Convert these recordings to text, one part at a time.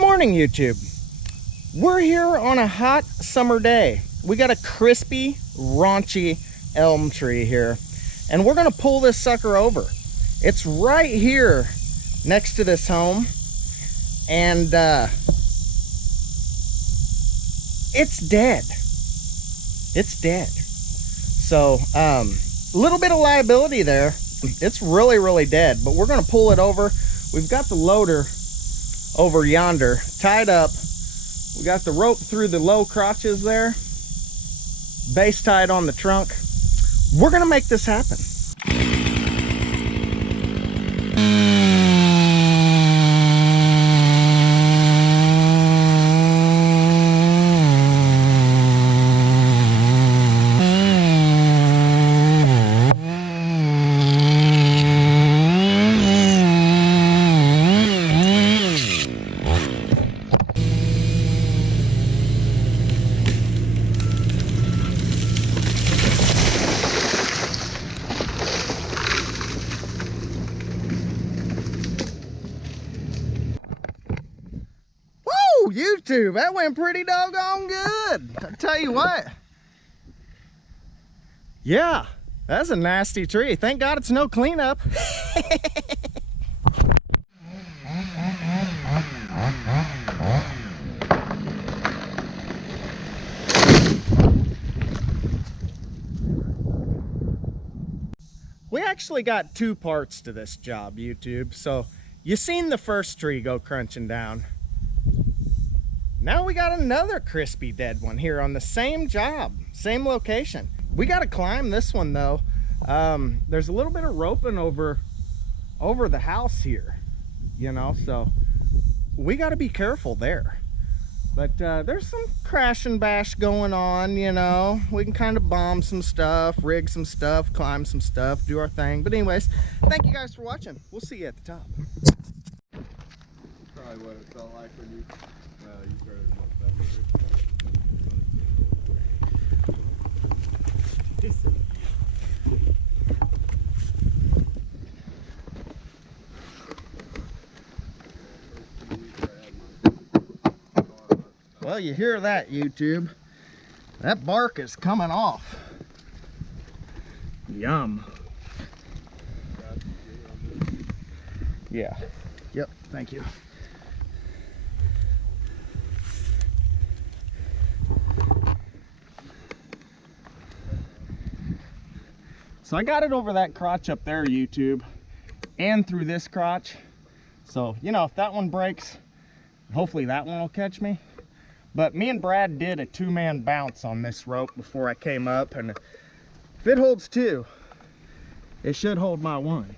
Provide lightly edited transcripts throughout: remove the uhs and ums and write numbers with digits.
Good morning, YouTube. We're here on a hot summer day. We got a crispy, raunchy elm tree here, and we're gonna pull this sucker over. It's right here next to this home, and it's dead. It's dead. So, a little bit of liability there. It's really dead, but we're gonna pull it over. We've got the loader over yonder tied up. We got the rope through the low crotches there, base tied on the trunk. We're gonna make this happen. YouTube, that went pretty doggone good. I tell you what. Yeah, that's a nasty tree. Thank God it's no cleanup. We actually got two parts to this job, YouTube. So you seen the first tree go crunching down. Now we got another crispy dead one here on the same job, same location. We got to climb this one though. There's a little bit of roping over the house here, you know, so we got to be careful there. But there's some crash and bash going on, you know. We can kind of bomb some stuff, rig some stuff, climb some stuff, do our thing. But anyways, thank you guys for watching. We'll see you at the top. Probably what it felt like when you started Well, you hear that, YouTube? That bark is coming off. Yum. Yeah. Yep, thank you. So I got it over that crotch up there, YouTube, and through this crotch. So, you know, if that one breaks, hopefully that one will catch me. But me and Brad did a two-man bounce on this rope before I came up, and if it holds two, it should hold my one.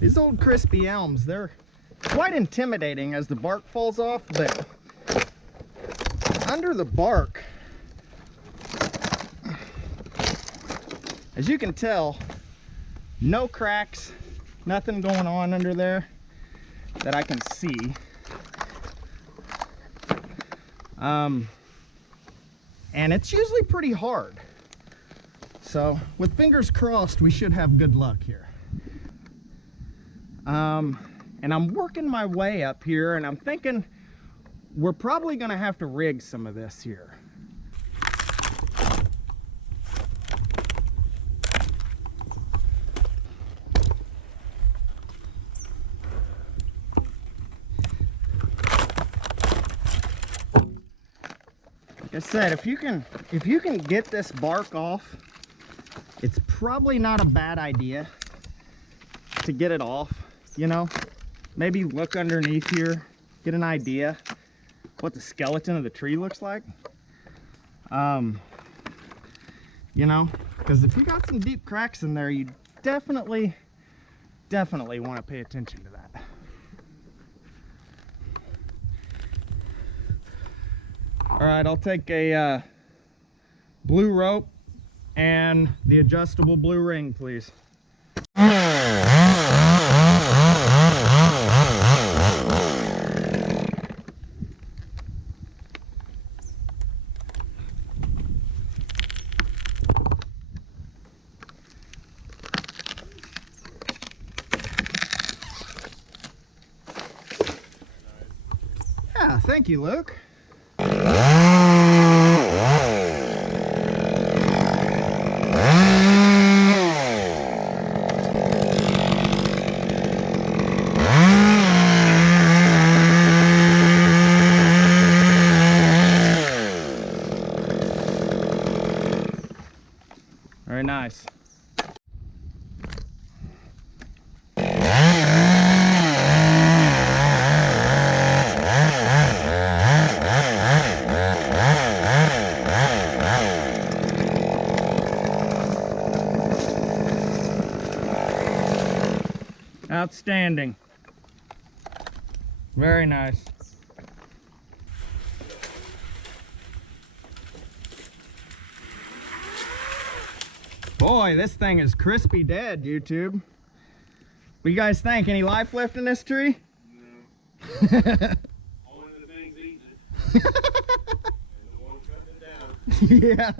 These old crispy elms, they're quite intimidating as the bark falls off, but under the bark, as you can tell, no cracks, nothing going on under there that I can see. And it's usually pretty hard. So with fingers crossed, we should have good luck here. And I'm working my way up here, and I'm thinking we're probably gonna have to rig some of this here. Like I said, if you can get this bark off, it's probably not a bad idea to get it off, you know. Maybe look underneath here, get an idea what the skeleton of the tree looks like. You know, because if you got some deep cracks in there, you definitely want to pay attention to that. All right, I'll take a blue rope and the adjustable blue ring, please. thank you, Luke. Very nice. Outstanding. Very nice. Boy, this thing is crispy dead, YouTube. What do you guys think? Any life left in this tree? No. Only the things eating it. And the one cutting it down. Yeah.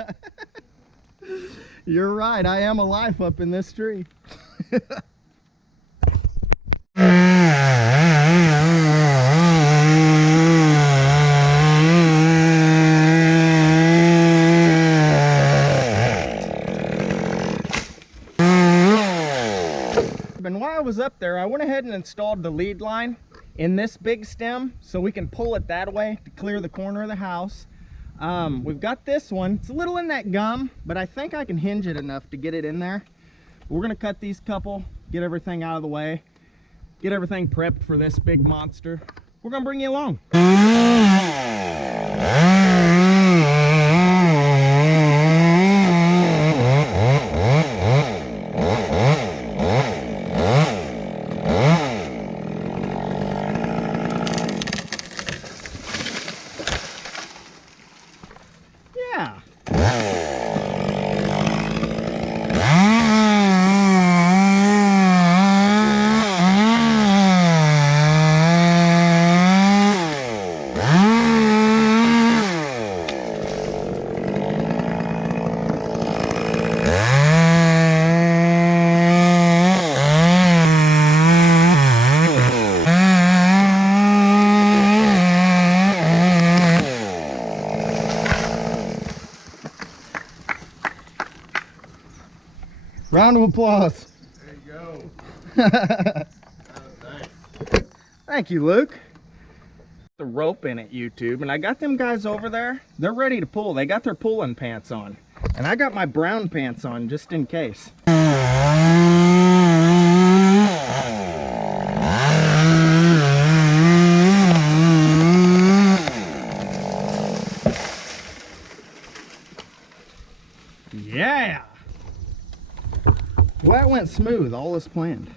You're right. I am alive up in this tree. And while I was up there, I went ahead and installed the lead line in this big stem so we can pull it that way to clear the corner of the house. We've got this one. It's a little in that gum, but I think I can hinge it enough to get it in there. We're gonna cut these couple, get everything out of the way, get everything prepped for this big monster. We're gonna bring you along. Yeah. Round of applause. There you go. That was nice. Thank you, Luke. The rope in it, YouTube, and I got them guys over there. They're ready to pull. They got their pulling pants on. And I got my brown pants on just in case. Yeah. Well, that went smooth, all as planned.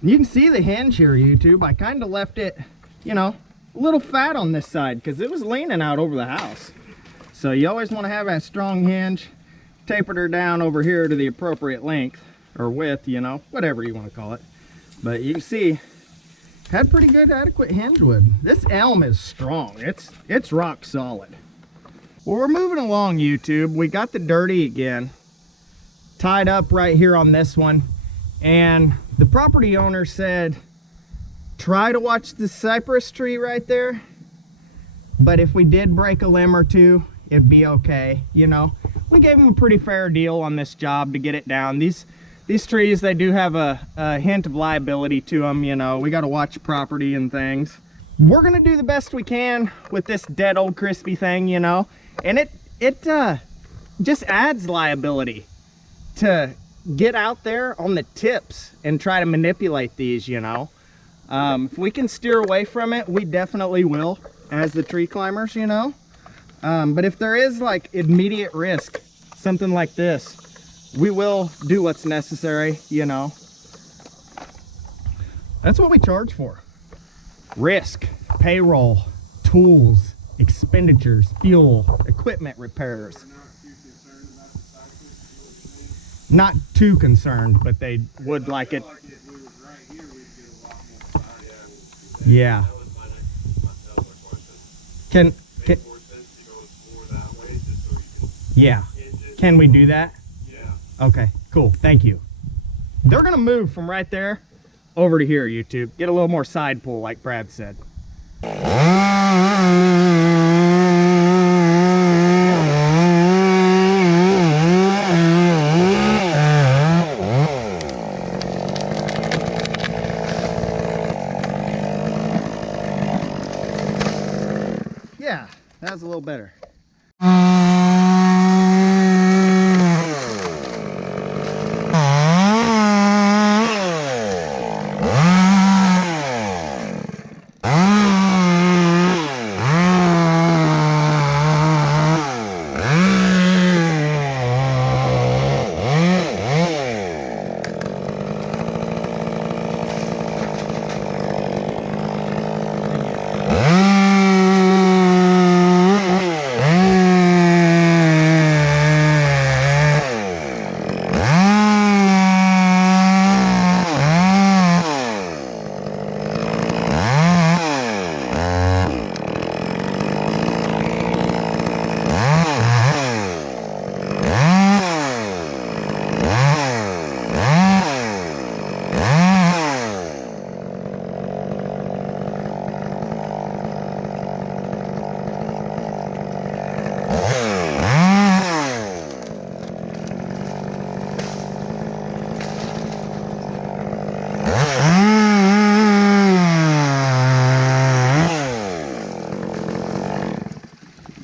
And you can see the hinge here, YouTube. I kind of left it, you know, a little fat on this side because it was leaning out over the house. So you always want to have that strong hinge. Tapered her down over here to the appropriate length or width, you know, whatever you want to call it. But you can see, had pretty good adequate hinge wood. This elm is strong. It's rock solid. Well, we're moving along, YouTube. We got the dirty again tied up right here on this one, and the property owner said try to watch the cypress tree right there, but if we did break a limb or two, it'd be okay. You know, we gave him a pretty fair deal on this job to get it down. These trees, they do have a hint of liability to them. You know, we got to watch property and things. We're gonna do the best we can with this dead old crispy thing, you know, and it just adds liability to get out there on the tips and try to manipulate these, you know. If we can steer away from it, we definitely will as the tree climbers, you know. But if there is like immediate risk, something like this, we will do what's necessary, you know. That's what we charge for. Risk, payroll, tools, expenditures, fuel, equipment repairs. Not too concerned, but they would like it. Yeah. Yeah. Can we do that? Yeah. Okay, cool. Thank you. They're gonna move from right there over to here, YouTube. Get a little more side pull like Brad said. little better.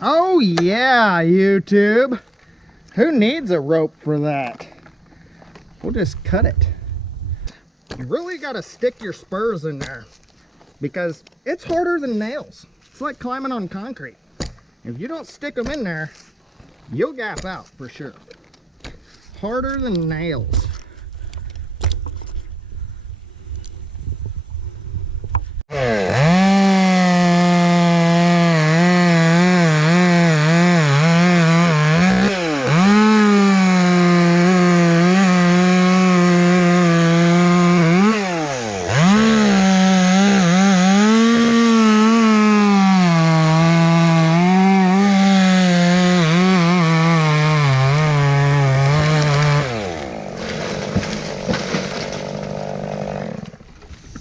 Oh yeah, YouTube. Who needs a rope for that? We'll just cut it. You really gotta stick your spurs in there because it's harder than nails. It's like climbing on concrete. If you don't stick them in there, you'll gap out for sure. Harder than nails.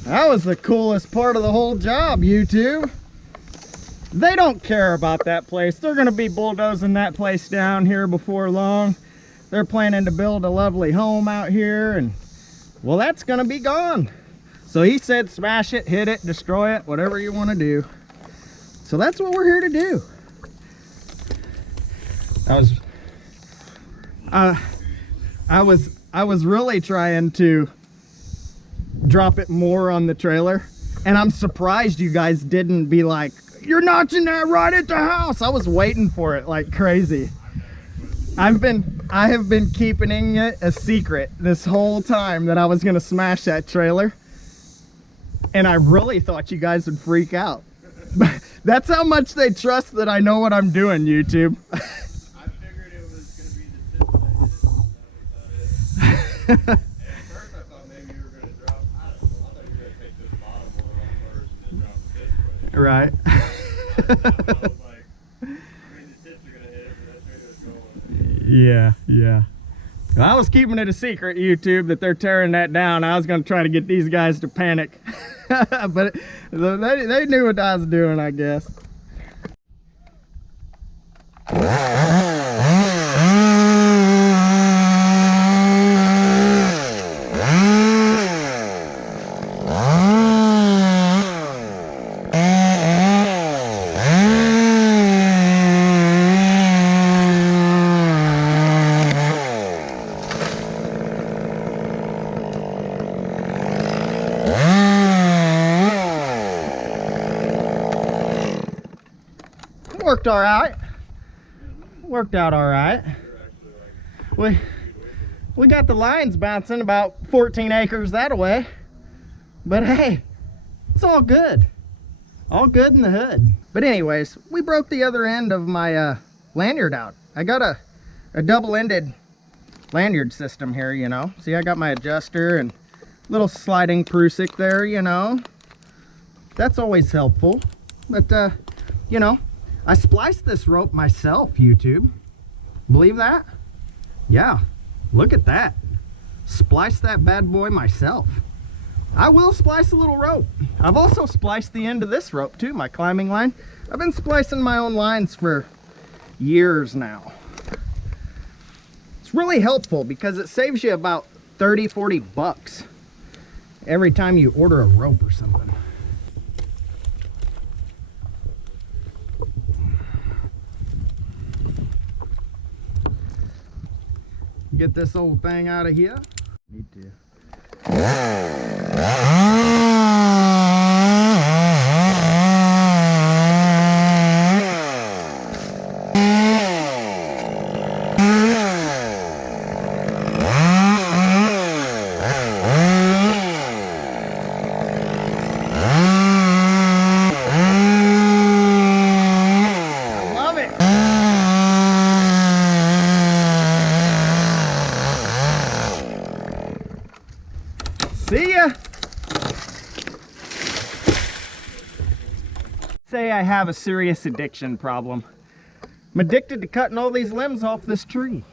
That was the coolest part of the whole job, YouTube. They don't care about that place. They're gonna be bulldozing that place down here before long. They're planning to build a lovely home out here, and well, that's gonna be gone. So he said smash it, hit it, destroy it, whatever you want to do. So that's what we're here to do. I was really trying to drop it more on the trailer, and I'm surprised you guys didn't be like, you're notching that right at the house. I was waiting for it like crazy. I have been keeping it a secret this whole time that I was gonna smash that trailer, and I really thought you guys would freak out. That's how much they trust that I know what I'm doing, YouTube. I figured it was going to be the tip that hit it. Right. Yeah. I was keeping it a secret, YouTube, that they're tearing that down. I was going to try to get these guys to panic. But they knew what I was doing, I guess. Worked all right. Worked out all right. We got the lines bouncing about 14 acres that away, but hey, it's all good. All good in the hood. But anyways, we broke the other end of my lanyard out. I got a double-ended lanyard system here, you know. See, I got my adjuster and little sliding prusik there, you know. That's always helpful. But you know, I spliced this rope myself, YouTube. Believe that? Yeah, look at that. Spliced that bad boy myself. I will splice a little rope. I've also spliced the end of this rope too, my climbing line. I've been splicing my own lines for years now. It's really helpful because it saves you about 30-40 bucks every time you order a rope or something. get this old thing out of here. Need to. See ya! Say I have a serious addiction problem. I'm addicted to cutting all these limbs off this tree.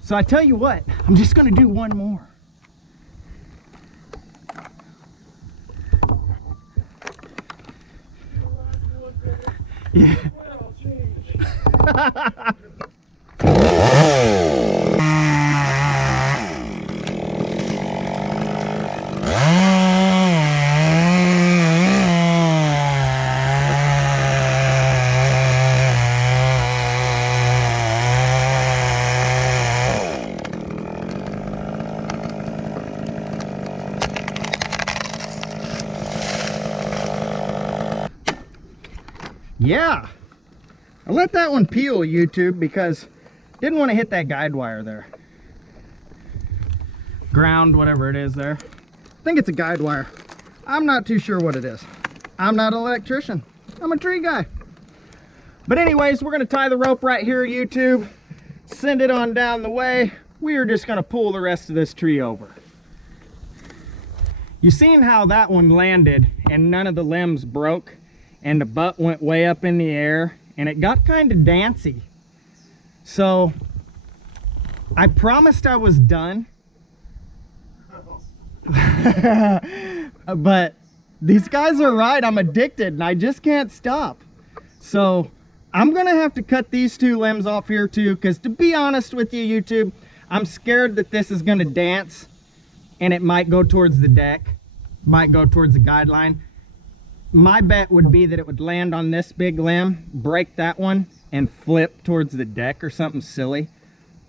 So I tell you what, I'm just gonna do one more. Yeah. Yeah, I let that one peel, YouTube, because didn't want to hit that guide wire there. Ground, whatever it is there. I think it's a guide wire. I'm not too sure what it is. I'm not an electrician. I'm a tree guy. But anyways, we're going to tie the rope right here, YouTube. Send it on down the way. We are just going to pull the rest of this tree over. You seen how that one landed and none of the limbs broke? And the butt went way up in the air and it got kind of dancy. So I promised I was done. But these guys are right, I'm addicted and I just can't stop. So I'm gonna have to cut these two limbs off here too, because to be honest with you, YouTube, I'm scared that this is gonna dance and it might go towards the deck, might go towards the guideline. My bet would be that it would land on this big limb, break that one, and flip towards the deck or something silly.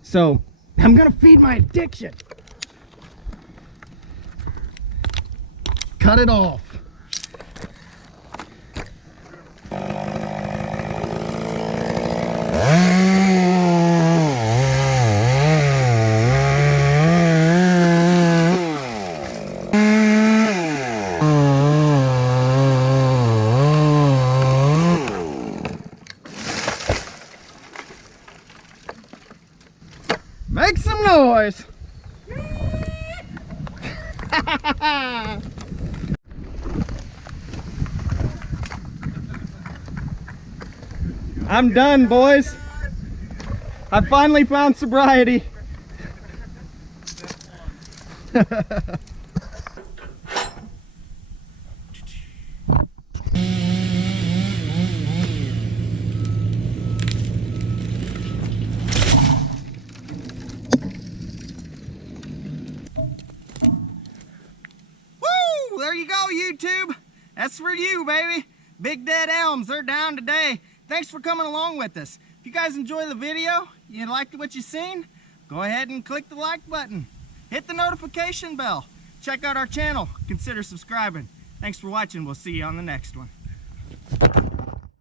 So I'm gonna feed my addiction. Cut it off. Make some noise. I'm done, boys. I finally found sobriety. There you go, YouTube. That's for you, baby. Big Dead Elms, they're down today. Thanks for coming along with us. If you guys enjoy the video, you liked what you seen, go ahead and click the like button. Hit the notification bell. Check out our channel. Consider subscribing. Thanks for watching. We'll see you on the next one.